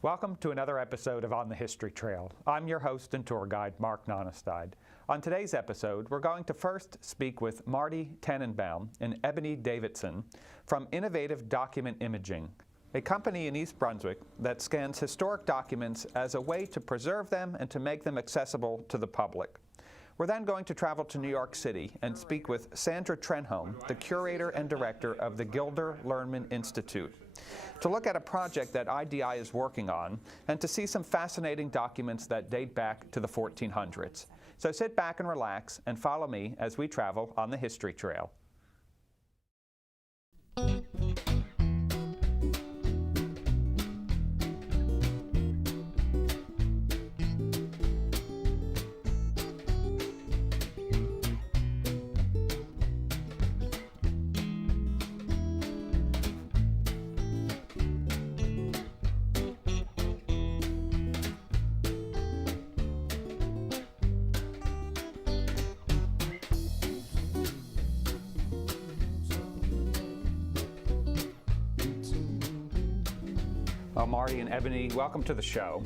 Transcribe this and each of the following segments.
Welcome to another episode of On the History Trail. I'm your host and tour guide, Mark Nonestide. On today's episode, we're going to first speak with Marty Tannenbaum and Ebony Davidson from Innovative Document Imaging, a company in East Brunswick that scans historic documents as a way to preserve them and to make them accessible to the public. We're then going to travel to New York City and speak with Sandra Trenholm, the curator and director of the Gilder Lehrman Institute, to look at a project that IDI is working on and to see some fascinating documents that date back to the 1400s. So sit back and relax and follow me as we travel on the History Trail. Marty and Ebony, welcome to the show.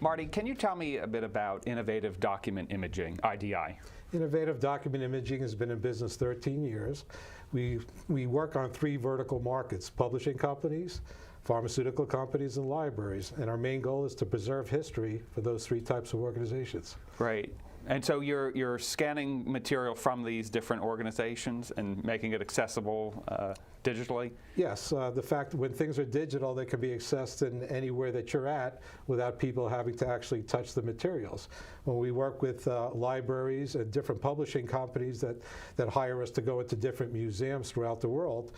Marty, can you tell me a bit about Innovative Document Imaging, IDI? Innovative Document Imaging has been in business 13 years. We work on three vertical markets: publishing companies, pharmaceutical companies, and libraries. And our main goal is to preserve history for those three types of organizations. Right. And so you're scanning material from these different organizations and making it accessible digitally? Yes. The fact when things are digital, they can be accessed in anywhere that you're at without people having to actually touch the materials. When we work with libraries and different publishing companies that hire us to go into different museums throughout the world,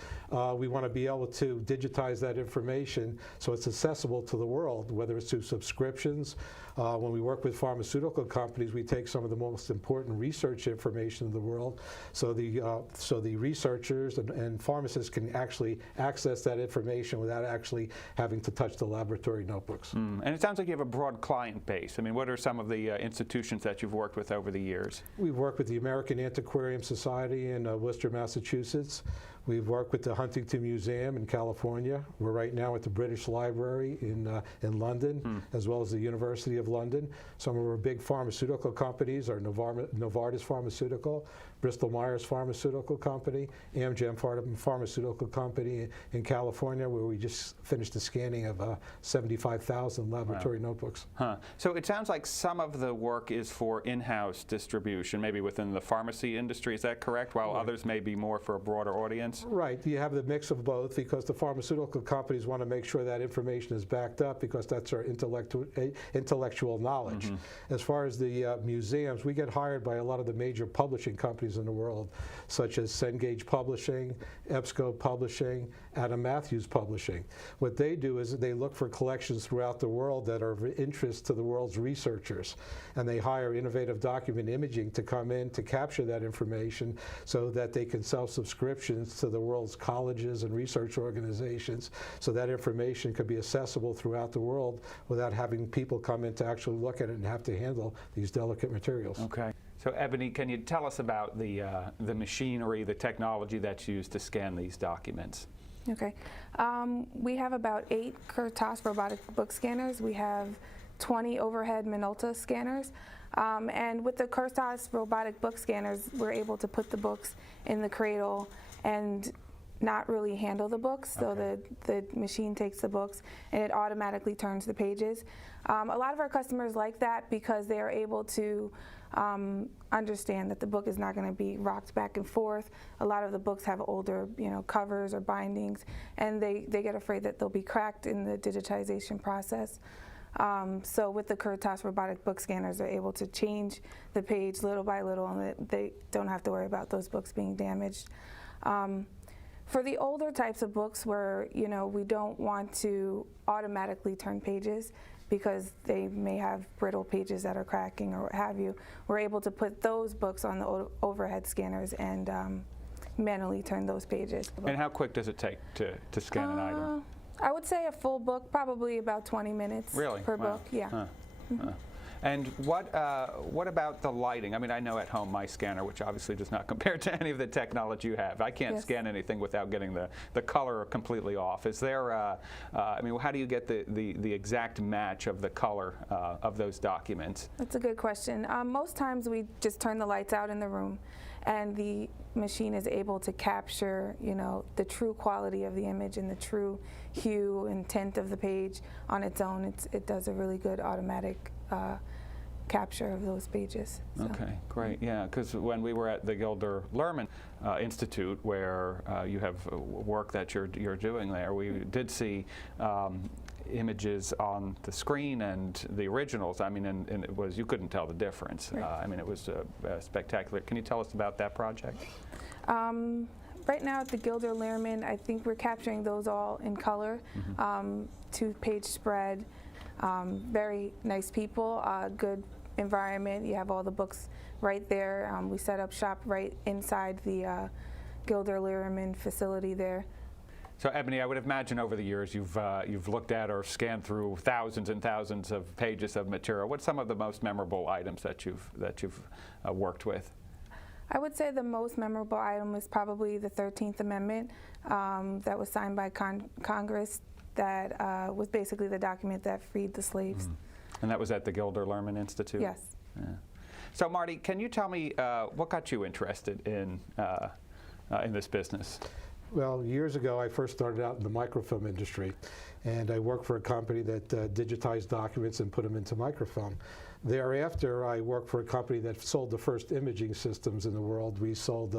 we want to be able to digitize that information so it's accessible to the world, whether it's through subscriptions. When we work with pharmaceutical companies, we take some of the most important research information in the world, so the researchers and pharmacists can actually access that information without actually having to touch the laboratory notebooks. And it sounds like you have a broad client base. I mean, what are some of the institutions that you've worked with over the years? We've worked with the American Antiquarian Society in Worcester, Massachusetts. We've worked with the Huntington Museum in California. We're right now at the British Library in London, as well as the University of London. Some of our big pharmaceutical companies are Novartis Pharmaceutical, Bristol Myers Pharmaceutical Company, Amgen Pharmaceutical Company in California, where we just finished the scanning of 75,000 laboratory notebooks. So it sounds like some of the work is for in-house distribution, maybe within the pharmacy industry. Is that correct? While others may be more for a broader audience? Right. You have the mix of both, because the pharmaceutical companies want to make sure that information is backed up, because that's our intellectual knowledge. As far as the museums, we get hired by a lot of the major publishing companies in the world, such as Cengage Publishing, EBSCO Publishing, Adam Matthews Publishing. What they do is they look for collections throughout the world that are of interest to the world's researchers, and they hire Innovative Document Imaging to come in to capture that information so that they can sell subscriptions to the world's colleges and research organizations, so that information could be accessible throughout the world without having people come in to actually look at it and have to handle these delicate materials. Okay. So Ebony, can you tell us about the machinery, the technology that's used to scan these documents? Okay. We have about 8 Curtas robotic book scanners. We have 20 overhead Minolta scanners. And with the Curtas robotic book scanners, we're able to put the books in the cradle and not really handle the books. So the machine takes the books and it automatically turns the pages. A lot of our customers like that because they are able to understand that the book is not going to be rocked back and forth. A lot of the books have older, covers or bindings, and they get afraid that they'll be cracked in the digitization process. So with the Curtas robotic book scanners, they're able to change the page little by little, and they don't have to worry about those books being damaged. For the older types of books where, we don't want to automatically turn pages because they may have brittle pages that are cracking or what have you, we're able to put those books on the overhead scanners and manually turn those pages. And how quick does it take to scan an item? I would say a full book, probably about 20 minutes per book. Yeah. And what about the lighting? I mean, I know at home my scanner, which obviously does not compare to any of the technology you have. I can't Yes. scan anything without getting the color completely off. Is there, I mean, how do you get the exact match of the color of those documents? That's a good question. Most times we just turn the lights out in the room, and the machine is able to capture, you know, the true quality of the image and the true hue and tint of the page on its own. It does a really good automatic capture of those pages. So. Okay, great. Yeah, because when we were at the Gilder Lehrman Institute, where you have work that you're doing there, we did see images on the screen and the originals. I mean, and it was, you couldn't tell the difference. Right. I mean, it was spectacular. Can you tell us about that project? Right now at the Gilder Lehrman, I think we're capturing those all in color, two-page spread, very nice people, good environment. You have all the books right there. We set up shop right inside the Gilder Lehrman facility there. So, Ebony, I would imagine over the years you've looked at or scanned through thousands and thousands of pages of material. What's some of the most memorable items that you've worked with? I would say the most memorable item is probably the 13th Amendment that was signed by Congress. That was basically the document that freed the slaves. And that was at the Gilder Lehrman Institute? Yes. Yeah. So, Marty, can you tell me what got you interested in this business? Well, years ago, I first started out in the microfilm industry, and I worked for a company that digitized documents and put them into microfilm. Thereafter, I worked for a company that sold the first imaging systems in the world. We sold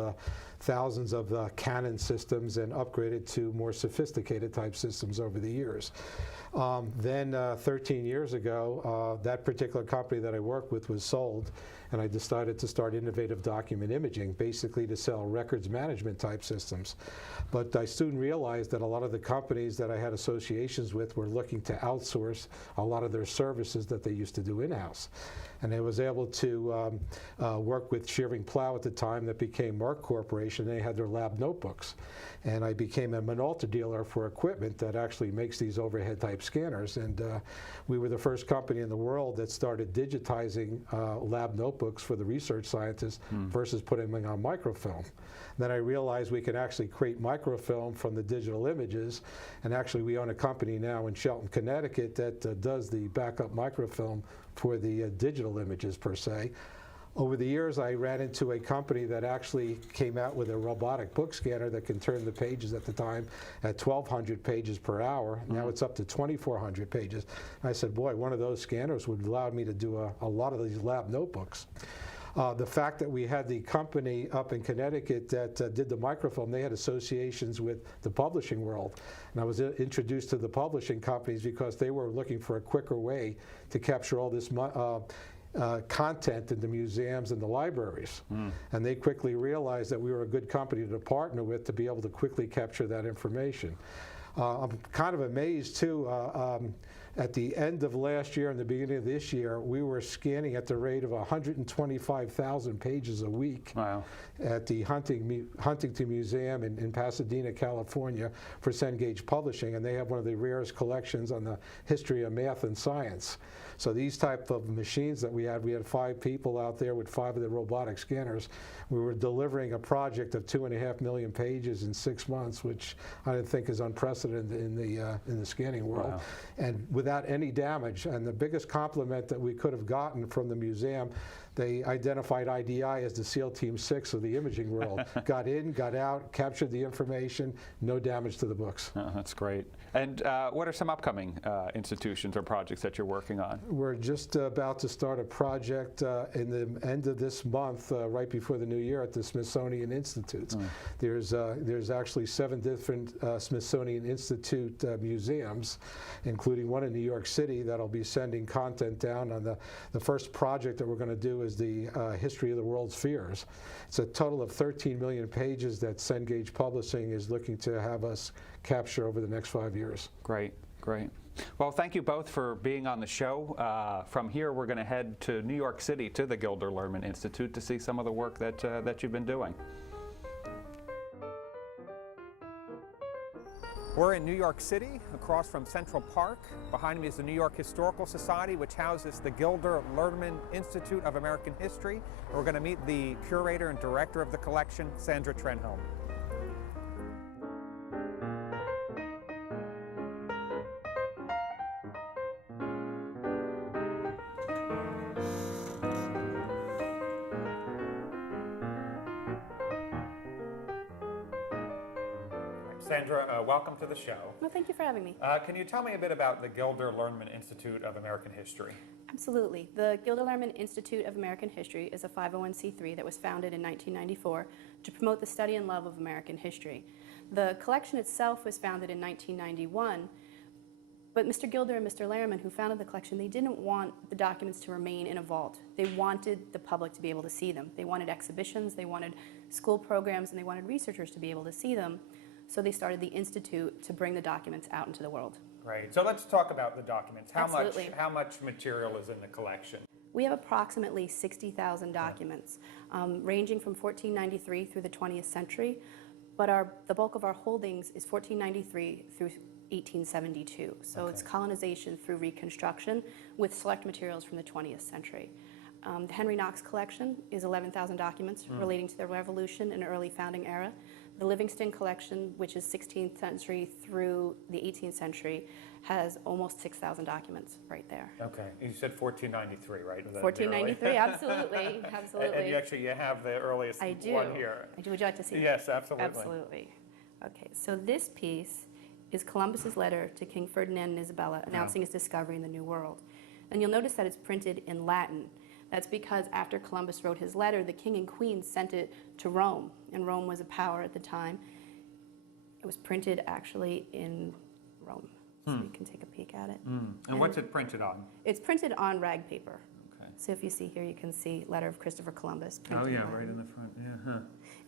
thousands of Canon systems and upgraded to more sophisticated type systems over the years. Then 13 years ago, that particular company that I worked with was sold, and I decided to start innovative document imaging, basically to sell records management type systems. But I soon realized that a lot of the companies that I had associations with were looking to outsource a lot of their services that they used to do in-house. And I was able to work with Shearing Plow at the time that became Merck Corporation. They had their lab notebooks. And I became a Minolta dealer for equipment that actually makes these overhead type scanners. And we were the first company in the world that started digitizing lab notebooks for the research scientists versus putting them on microfilm. Then I realized we could actually create microfilm from the digital images. And actually we own a company now in Shelton, Connecticut that does the backup microfilm for the digital images per se. Over the years, I ran into a company that actually came out with a robotic book scanner that can turn the pages at the time at 1,200 pages per hour. Now it's up to 2,400 pages. And I said, boy, one of those scanners would allow me to do a lot of these lab notebooks. The fact that we had the company up in Connecticut that did the microfilm, they had associations with the publishing world. And I was introduced to the publishing companies because they were looking for a quicker way to capture all this content in the museums and the libraries. And they quickly realized that we were a good company to partner with to be able to quickly capture that information. I'm kind of amazed too, at the end of last year and the beginning of this year, we were scanning at the rate of 125,000 pages a week. Wow. At the Huntington Museum in Pasadena, California for Cengage Publishing, and they have one of the rarest collections on the history of math and science. So these type of machines that we had 5 people out there with 5 of the robotic scanners. We were delivering a project of 2.5 million pages in 6 months, which I didn't think is unprecedented in the scanning world. Wow. And without any damage. And the biggest compliment that we could have gotten from the museum, they identified IDI as the SEAL Team 6 of the imaging world. Got in, got out, captured the information, no damage to the books. Oh, that's great. And what are some upcoming institutions or projects that you're working on? We're just about to start a project in the end of this month, right before the new year, at the Smithsonian Institute. There's actually 7 different Smithsonian Institute museums, including one in New York City that'll be sending content down. On the first project that we're going to do is the history of the world's fears. It's a total of 13 million pages that Cengage Publishing is looking to have us capture over the next 5 years. Great, great. Well, thank you both for being on the show. From here, we're going to head to New York City to the Gilder Lehrman Institute to see some of the work that you've been doing. We're in New York City, across from Central Park. Behind me is the New York Historical Society, which houses the Gilder Lehrman Institute of American History. We're going to meet the curator and director of the collection, Sandra Trenholm. Sandra, welcome to the show. Well, thank you for having me. Can you tell me a bit about the Gilder Lehrman Institute of American History? Absolutely. The Gilder Lehrman Institute of American History is a 501c3 that was founded in 1994 to promote the study and love of American history. The collection itself was founded in 1991, but Mr. Gilder and Mr. Lehrman, who founded the collection, they didn't want the documents to remain in a vault. They wanted the public to be able to see them. They wanted exhibitions, they wanted school programs, and they wanted researchers to be able to see them. So they started the Institute to bring the documents out into the world. Right. So let's talk about the documents. How much material is in the collection? We have approximately 60,000 documents, ranging from 1493 through the 20th century, but the bulk of our holdings is 1493 through 1872. So it's colonization through Reconstruction with select materials from the 20th century. The Henry Knox collection is 11,000 documents relating to the Revolution and early founding era. The Livingston collection, which is 16th century through the 18th century, has almost 6,000 documents right there. Okay, you said 1493, right? 1493, absolutely, absolutely. And you have the earliest I do. one here. I do. Would you like to see it? Yes, absolutely. Absolutely. Okay, so this piece is Columbus's letter to King Ferdinand and Isabella announcing his discovery in the New World. And you'll notice that it's printed in Latin. That's because after Columbus wrote his letter, the king and queen sent it to Rome, and Rome was a power at the time. It was printed actually in Rome, so you can take a peek at it. And what's it printed on? It's printed on rag paper. Okay. So if you see here, you can see letter of Christopher Columbus. Oh yeah, in right in the front. Yeah.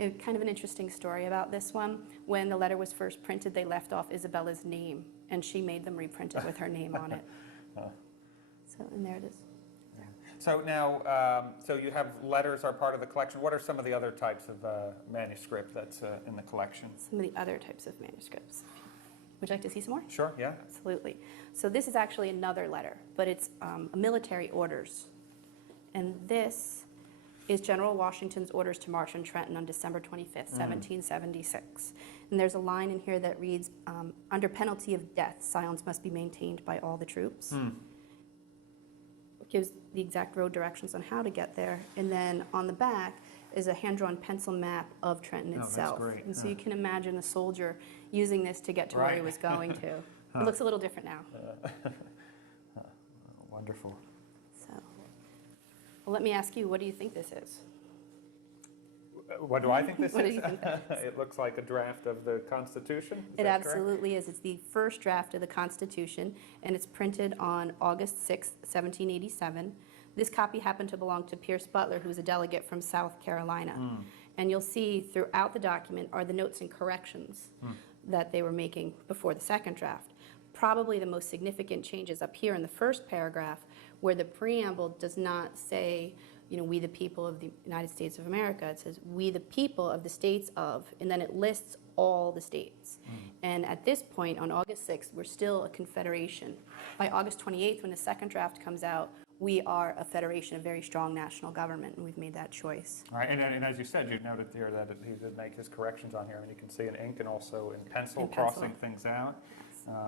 Huh. Kind of an interesting story about this one. When the letter was first printed, they left off Isabella's name, and she made them reprint it with her name on it. So, and there it is. So now, so you have letters are part of the collection. What are some of the other types of manuscript that's in the collection? Some of the other types of manuscripts. Would you like to see some more? Sure, yeah. Absolutely. So this is actually another letter, but it's military orders. And this is General Washington's orders to march on Trenton on December 25th, 1776. And there's a line in here that reads, under penalty of death, silence must be maintained by all the troops. Gives the exact road directions on how to get there. And then on the back is a hand-drawn pencil map of Trenton itself. That's great. And so you can imagine a soldier using this to get to where he was going to. It looks a little different now. Wonderful. So, well, let me ask you, what do you think this is? What do I think this What do is? you think that is? It looks like a draft of the Constitution. It absolutely is. It's the first draft of the Constitution, and it's printed on August 6, 1787. This copy happened to belong to Pierce Butler, who's a delegate from South Carolina. And you'll see throughout the document are the notes and corrections that they were making before the second draft. Probably the most significant changes up here in the first paragraph, where the preamble does not say, you know, we the people of the United States of America. It says, we the people of the states of, and then it lists all the states. And at this point, on August 6th, we're still a confederation. By August 28th, when the second draft comes out, we are a federation, a very strong national government, and we've made that choice. All right, and as you said, you noted here that he did make his corrections on here. I mean, you can see in ink and also in pencil, crossing things out.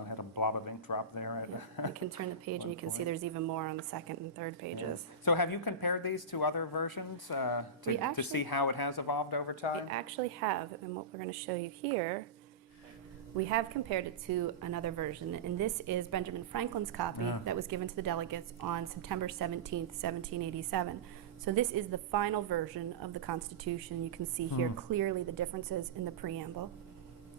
Had a blob of ink drop there. You can turn the page and you can see there's even more on the second and third pages. So have you compared these to other versions to see how it has evolved over time? We actually have, and what we're going to show you here, we have compared it to another version, and this is Benjamin Franklin's copy that was given to the delegates on September 17th, 1787. So this is the final version of the Constitution. You can see here clearly the differences in the preamble.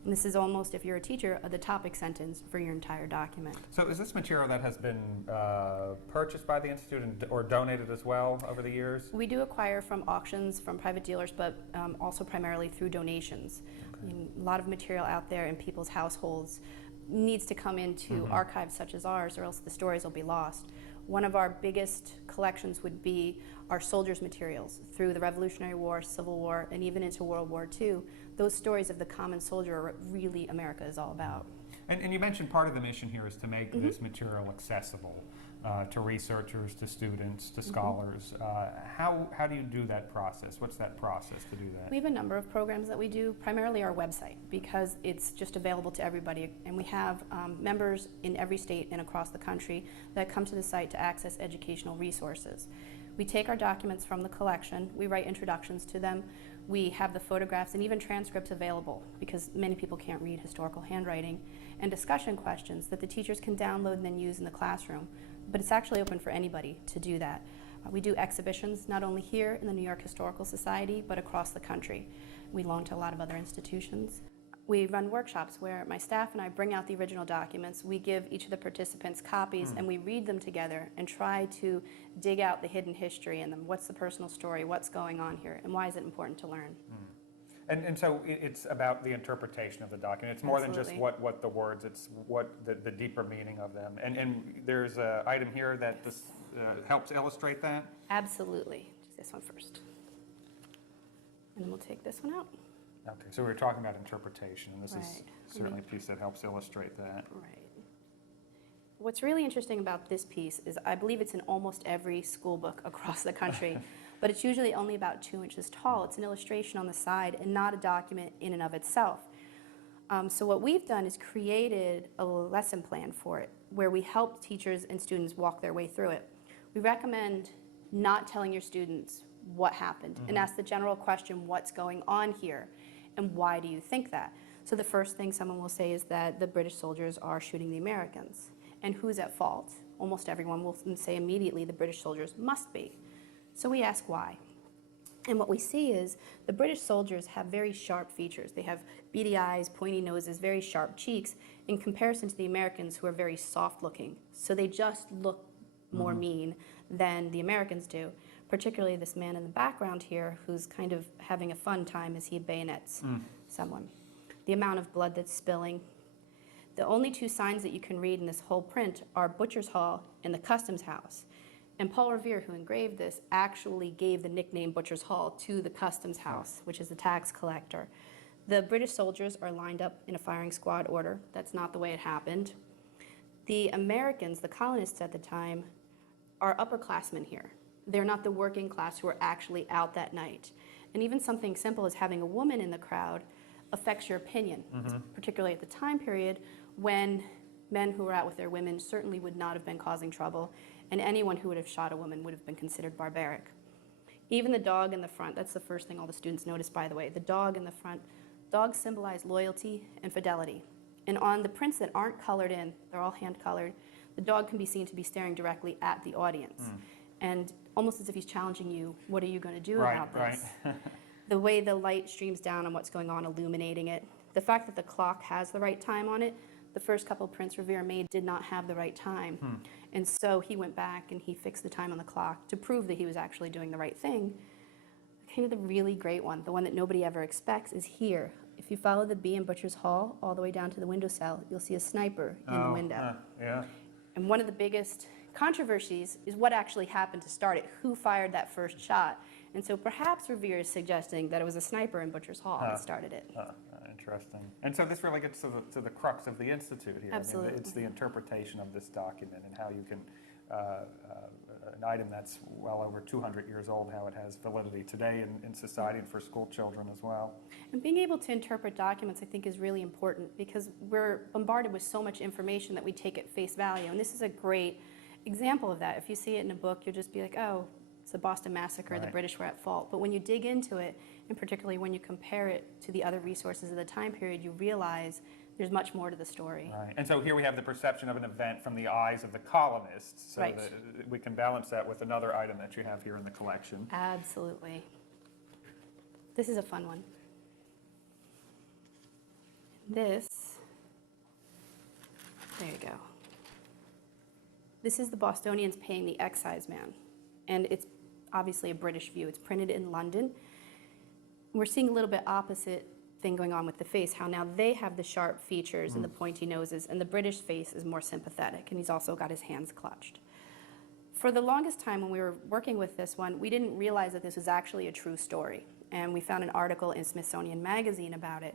And this is almost, if you're a teacher, the topic sentence for your entire document. So is this material that has been purchased by the Institute or donated as well over the years? We do acquire from auctions, from private dealers, but also primarily through donations. I mean, a lot of material out there in people's households needs to come into archives such as ours, or else the stories will be lost. One of our biggest collections would be our soldiers' materials through the Revolutionary War, Civil War, and even into World War II. Those stories of the common soldier are what really America is all about. And you mentioned part of the mission here is to make this material accessible to researchers, to students, to scholars. How do you do that process? What's that process to do that? We have a number of programs that we do, primarily our website, because it's just available to everybody. And we have members in every state and across the country that come to the site to access educational resources. We take our documents from the collection, we write introductions to them, we have the photographs and even transcripts available, because many people can't read historical handwriting, and discussion questions that the teachers can download and then use in the classroom. But it's actually open for anybody to do that. We do exhibitions not only here in the New York Historical Society, but across the country. We loan to a lot of other institutions. We run workshops where my staff and I bring out the original documents, we give each of the participants copies, and we read them together and try to dig out the hidden history in them. What's the personal story, what's going on here, and why is it important to learn? And so it's about the interpretation of the document. It's more than just what the words, it's what the deeper meaning of them. And there's an item here that helps illustrate that? Absolutely. Just this one first. And then we'll take this one out. Okay, so we were talking about interpretation, and this is Right. certainly a piece that helps illustrate that. Right. What's really interesting about this piece is I believe it's in almost every school book across the country, but it's usually only about 2 inches tall. It's an illustration on the side and not a document in and of itself. So what we've done is created a lesson plan for it, where we help teachers and students walk their way through it. We recommend not telling your students what happened and ask the general question, what's going on here, and why do you think that? So the first thing someone will say is that the British soldiers are shooting the Americans. And who's at fault? Almost everyone will say immediately the British soldiers must be. So we ask why. And what we see is the British soldiers have very sharp features. They have beady eyes, pointy noses, very sharp cheeks, in comparison to the Americans, who are very soft looking. So they just look more mean than the Americans do, particularly this man in the background here, who's kind of having a fun time as he bayonets someone. The amount of blood that's spilling. The only 2 signs that you can read in this whole print are Butcher's Hall and the Customs House. And Paul Revere, who engraved this, actually gave the nickname Butcher's Hall to the Customs House, which is the tax collector. The British soldiers are lined up in a firing squad order. That's not the way it happened. The Americans, the colonists at the time, are upperclassmen here. They're not the working class who are actually out that night. And even something simple as having a woman in the crowd affects your opinion, particularly at the time period when men who were out with their women certainly would not have been causing trouble, and anyone who would have shot a woman would have been considered barbaric. Even the dog in the front, that's the first thing all the students notice, by the way, the dog in the front. Dogs symbolize loyalty and fidelity. And on the prints that aren't colored in, they're all hand-colored, the dog can be seen to be staring directly at the audience. And almost as if he's challenging you, what are you going to do about this? Right. The way the light streams down on what's going on, illuminating it. The fact that the clock has the right time on it, the first couple prints Revere made did not have the right time. And so he went back and he fixed the time on the clock to prove that he was actually doing the right thing. Kind of the really great one, the one that nobody ever expects, is here. If you follow the B in Butcher's Hall all the way down to the windowsill, you'll see a sniper in the window. Yeah. And one of the biggest controversies is what actually happened to start it, who fired that first shot. And so perhaps Revere is suggesting that it was a sniper in Butcher's Hall that started it. Interesting. And so this really gets to the crux of the Institute here. Absolutely. I mean, it's the interpretation of this document and how you can, an item that's well over 200 years old, how it has validity today in society and for school children as well. And being able to interpret documents, I think, is really important, because we're bombarded with so much information that we take at face value. And this is a great example of that. If you see it in a book, you'll just be like, oh, it's the Boston Massacre, the British were at fault. But when you dig into it, and particularly when you compare it to the other resources of the time period, you realize there's much more to the story. Right. And so here we have the perception of an event from the eyes of the colonists, so Right. that we can balance that with another item that you have here in the collection. Absolutely. This is a fun one. This, there you go. This is the Bostonians paying the excise man. And it's obviously a British view. It's printed in London. We're seeing a little bit opposite thing going on with the face, how now they have the sharp features and the pointy noses, and the British face is more sympathetic, and he's also got his hands clutched. For the longest time when we were working with this one, we didn't realize that this was actually a true story. And we found an article in Smithsonian Magazine about it.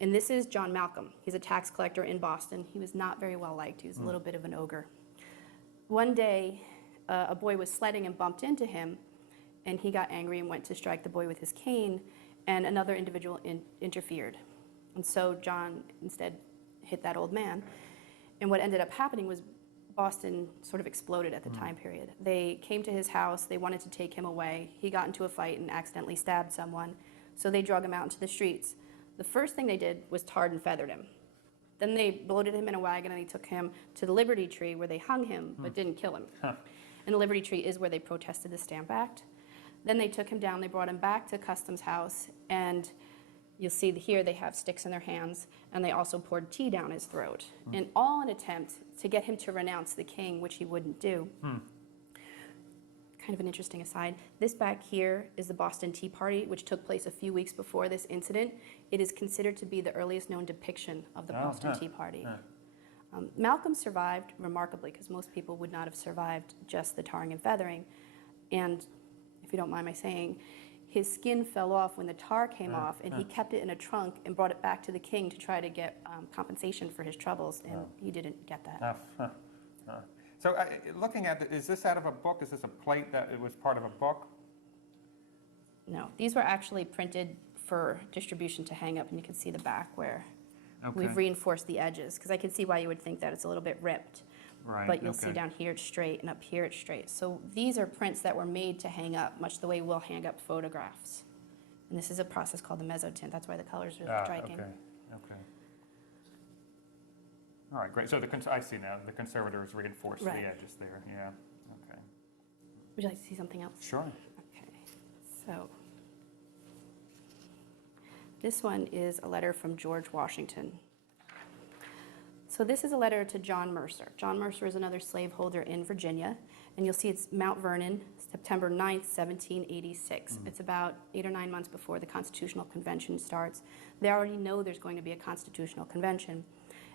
And this is John Malcolm. He's a tax collector in Boston. He was not very well liked. He was a little bit of an ogre. One day, a boy was sledding and bumped into him, and he got angry and went to strike the boy with his cane, and another individual interfered. And so John instead hit that old man. And what ended up happening was Boston sort of exploded at the time period. They came to his house, they wanted to take him away. He got into a fight and accidentally stabbed someone, so they drug him out into the streets. The first thing they did was tarred and feathered him. Then they loaded him in a wagon and they took him to the Liberty Tree where they hung him but didn't kill him. And the Liberty Tree is where they protested the Stamp Act. Then they took him down, they brought him back to Customs House, and you'll see here they have sticks in their hands, and they also poured tea down his throat, in all an attempt to get him to renounce the king, which he wouldn't do. Kind of an interesting aside. This back here is the Boston Tea Party, which took place a few weeks before this incident. It is considered to be the earliest known depiction of the Boston Tea Party. Malcolm survived remarkably, because most people would not have survived just the tarring and feathering. And if you don't mind my saying, his skin fell off when the tar came off, and he kept it in a trunk and brought it back to the king to try to get compensation for his troubles, and he didn't get that. So looking at it, is this out of a book? Is this a plate that it was part of a book? No, these were actually printed for distribution to hang up, and you can see the back where we've reinforced the edges, because I can see why you would think that it's a little bit ripped. Right, but you'll see down here it's straight, and up here it's straight. So these are prints that were made to hang up, much the way we'll hang up photographs. And this is a process called the mezzotint. That's why the colors are striking. Okay. All right, great. So I see now the conservators reinforced the edges there. Yeah. Okay. Would you like to see something else? Sure. Okay. So this one is a letter from George Washington. So this is a letter to John Mercer. John Mercer is another slaveholder in Virginia, and you'll see it's Mount Vernon, September 9th, 1786. It's about 8 or 9 months before the Constitutional Convention starts. They already know there's going to be a Constitutional Convention,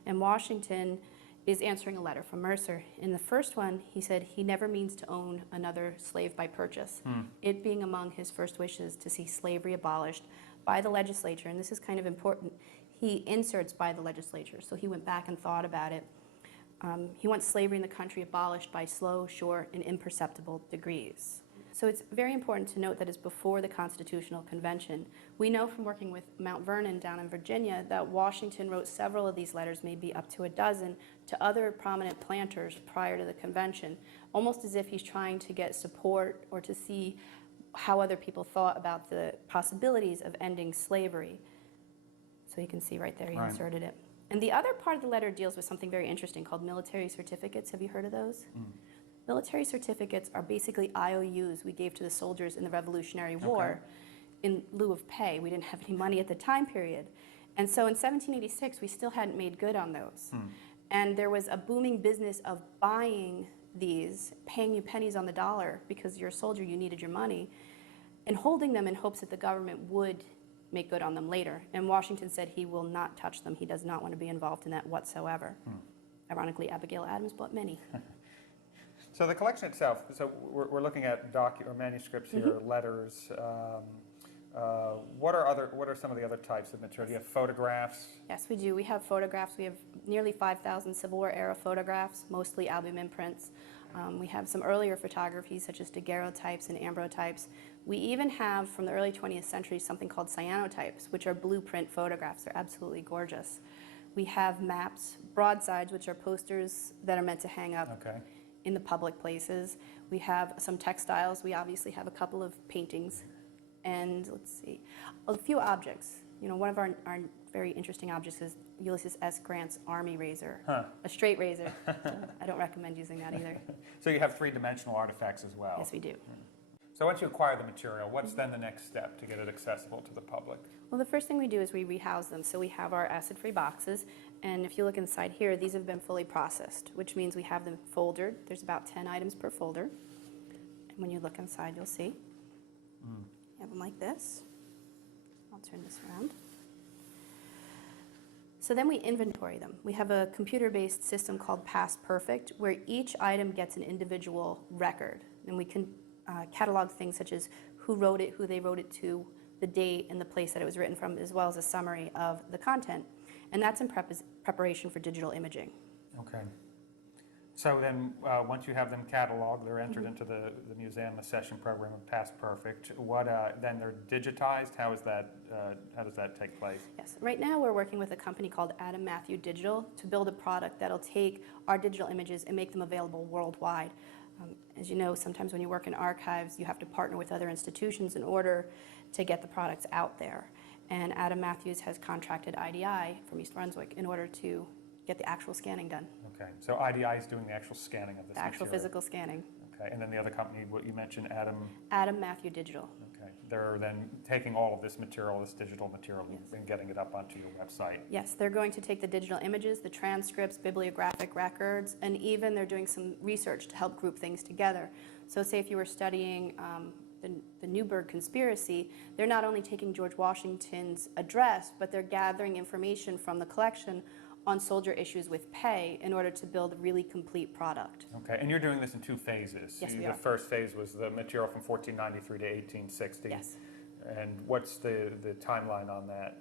and Washington is answering a letter from Mercer. In the first one, he said he never means to own another slave by purchase, it being among his first wishes to see slavery abolished by the legislature, and this is kind of important. He inserts by the legislature, so he went back and thought about it. He wants slavery in the country abolished by slow, sure, and imperceptible degrees. So it's very important to note that it's before the Constitutional Convention. We know from working with Mount Vernon down in Virginia that Washington wrote several of these letters, maybe up to a dozen, to other prominent planters prior to the convention, almost as if he's trying to get support or to see how other people thought about the possibilities of ending slavery. So you can see right there, he inserted it. And the other part of the letter deals with something very interesting called military certificates. Have you heard of those? Military certificates are basically IOUs we gave to the soldiers in the Revolutionary War in lieu of pay. We didn't have any money at the time period. And so in 1786, we still hadn't made good on those. And there was a booming business of buying these, paying you pennies on the dollar because you're a soldier, you needed your money, and holding them in hopes that the government would make good on them later. And Washington said he will not touch them. He does not want to be involved in that whatsoever. Ironically, Abigail Adams bought many. So the collection itself, so we're looking at manuscripts here, letters. What are some of the other types of material? Do you have photographs? Yes, we do. We have photographs. We have nearly 5,000 Civil War era photographs, mostly albumin prints. We have some earlier photography, such as daguerreotypes and ambrotypes. We even have, from the early 20th century, something called cyanotypes, which are blueprint photographs. They're absolutely gorgeous. We have maps, broadsides, which are posters that are meant to hang up in the public places. We have some textiles. We obviously have a couple of paintings. And let's see, a few objects. You know, one of our very interesting objects is Ulysses S. Grant's army razor, a straight razor. I don't recommend using that either. So you have three-dimensional artifacts as well? Yes, we do. So once you acquire the material, what's then the next step to get it accessible to the public? Well, the first thing we do is we rehouse them. So we have our acid-free boxes, and if you look inside here, these have been fully processed, which means we have them foldered. There's about 10 items per folder. And when you look inside, you'll see. You have them like this. I'll turn this around. So then we inventory them. We have a computer-based system called Past Perfect, where each item gets an individual record. And we can catalog things such as who wrote it, who they wrote it to, the date and the place that it was written from, as well as a summary of the content. And that's in preparation for digital imaging. Okay. So then, once you have them cataloged, they're entered into the museum accession program of Past Perfect. What then they're digitized? How does that take place? Yes. Right now we're working with a company called Adam Matthew Digital to build a product that'll take our digital images and make them available worldwide. As you know, sometimes when you work in archives, you have to partner with other institutions in order to get the products out there. And Adam Matthews has contracted IDI from East Brunswick in order to get the actual scanning done. Okay, so IDI is doing the actual scanning of this The actual material. physical scanning. Okay, and then the other company, what you mentioned, Adam Matthew Digital. Okay, they're then taking all of this material, this digital material, and getting it up onto your website. Yes, they're going to take the digital images, the transcripts, bibliographic records, and even they're doing some research to help group things together. So say if you were studying the Newburgh conspiracy, they're not only taking George Washington's address, but they're gathering information from the collection on soldier issues with pay in order to build a really complete product. Okay, and you're doing this in 2 phases. Yes, we The are. first phase was the material from 1493 to 1860. Yes. And what's the timeline on that?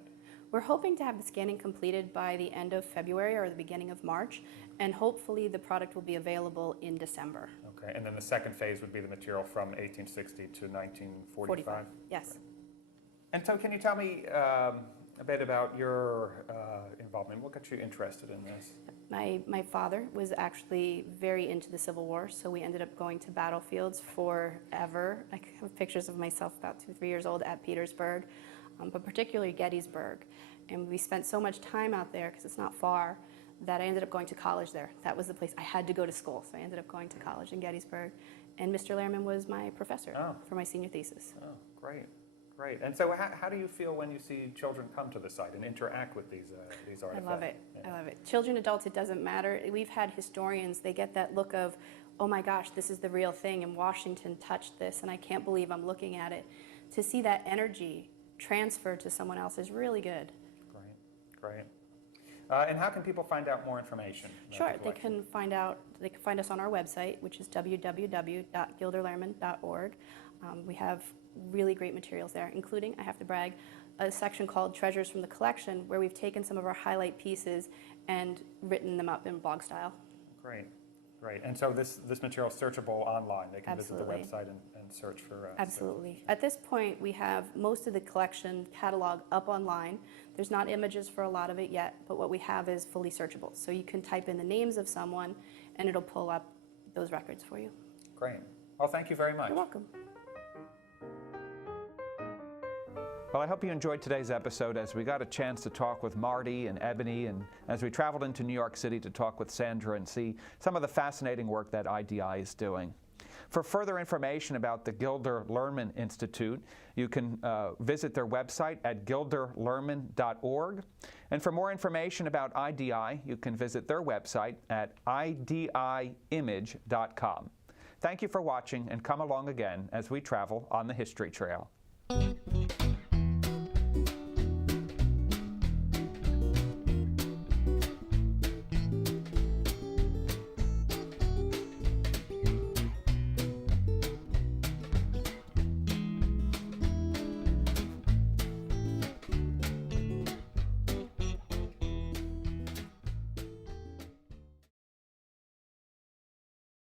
We're hoping to have the scanning completed by the end of February or the beginning of March, and hopefully the product will be available in December. Okay, and then the second phase would be the material from 1860 to 1945? Yes. And so can you tell me a bit about your involvement? What got you interested in this? My father was actually very into the Civil War, so we ended up going to battlefields forever. I have pictures of myself about 2 or 3 years old at Petersburg, but particularly Gettysburg. And we spent so much time out there, because it's not far, that I ended up going to college there. That was the place I had to go to school, so I ended up going to college in Gettysburg. And Mr. Lehrman was my professor for my senior thesis. Oh, great. Great. And so how do you feel when you see children come to the site and interact with these artifacts? I love it. Yeah. I love it. Children, adults, it doesn't matter. We've had historians, they get that look of, oh my gosh, this is the real thing, and Washington touched this, and I can't believe I'm looking at it. To see that energy transferred to someone else is really good. Great, great. And how can people find out more information? about Sure, the they collection? can find us on our website, which is www.gilderlehrman.org. We have really great materials there, including, I have to brag, a section called Treasures from the Collection, where we've taken some of our highlight pieces and written them up in blog style. Great, great. And so this material is searchable online. They can Absolutely. visit the website and search for... Absolutely. At this point, we have most of the collection catalog up online. There's not images for a lot of it yet, but what we have is fully searchable. So you can type in the names of someone, and it'll pull up those records for you. Great. Well, thank you very much. You're welcome. Well, I hope you enjoyed today's episode as we got a chance to talk with Marty and Ebony, and as we traveled into New York City to talk with Sandra and see some of the fascinating work that IDI is doing. For further information about the Gilder Lehrman Institute, you can visit their website at gilderlehrman.org. And for more information about IDI, you can visit their website at idiimage.com. Thank you for watching, and come along again as we travel on the History Trail.